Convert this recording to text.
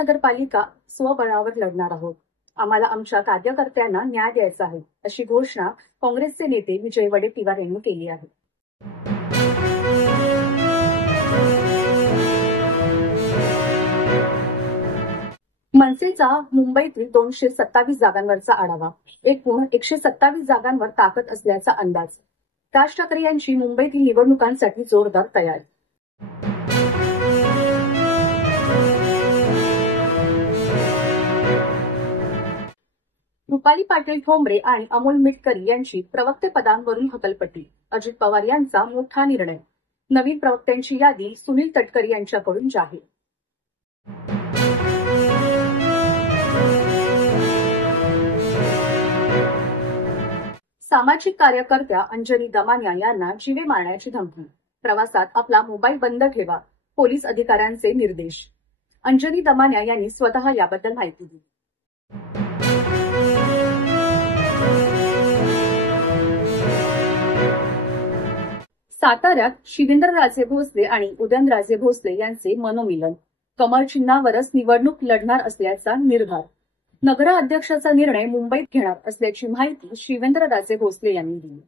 महानगरपालिका स्वबळावर लढणार आहोत. आम्हाला आमच्या कार्यकर्त्यांना न्याय द्यायचा आहे, अशी घोषणा काँग्रेसचे नेते विजय वडेट्टीवार यांनी केली आहे. मनसेचा मुंबईतील 227 जागांवरचा आढावा. एकूण 127 जागांवर ताकद असल्याचा अंदाज. राज ठाकरे यांची मुंबईतील निवडणुकांसाठी जोरदार तयारी. रुपाली पाटील ठोंबरे आणि अमोल मिटकरी यांची प्रवक्तेपदांवरून हकलपट्टी. अजित पवार यांचा मोठा निर्णय. नवीन प्रवक्त्यांची यादी सुनील तटकरे यांच्याकडून जाहीर. सामाजिक कार्यकर्त्या अंजनी दमानिया यांना जीवे मारण्याची धमकी. प्रवासात आपला मोबाईल बंद ठेवा, पोलीस अधिकाऱ्यांचे निर्देश. अंजनी दमानिया यांनी स्वतः याबद्दल माहिती दिली. साताऱ्यात शिवेंद्रराजे भोसले आणि उदयनराजे भोसले यांचे मनोमिलन. कमळ चिन्हावरच निवडणूक लढणार असल्याचा निर्धार. नगराध्यक्षाचा निर्णय मुंबईत घेणार असल्याची माहिती शिवेंद्रराजे भोसले यांनी दिली.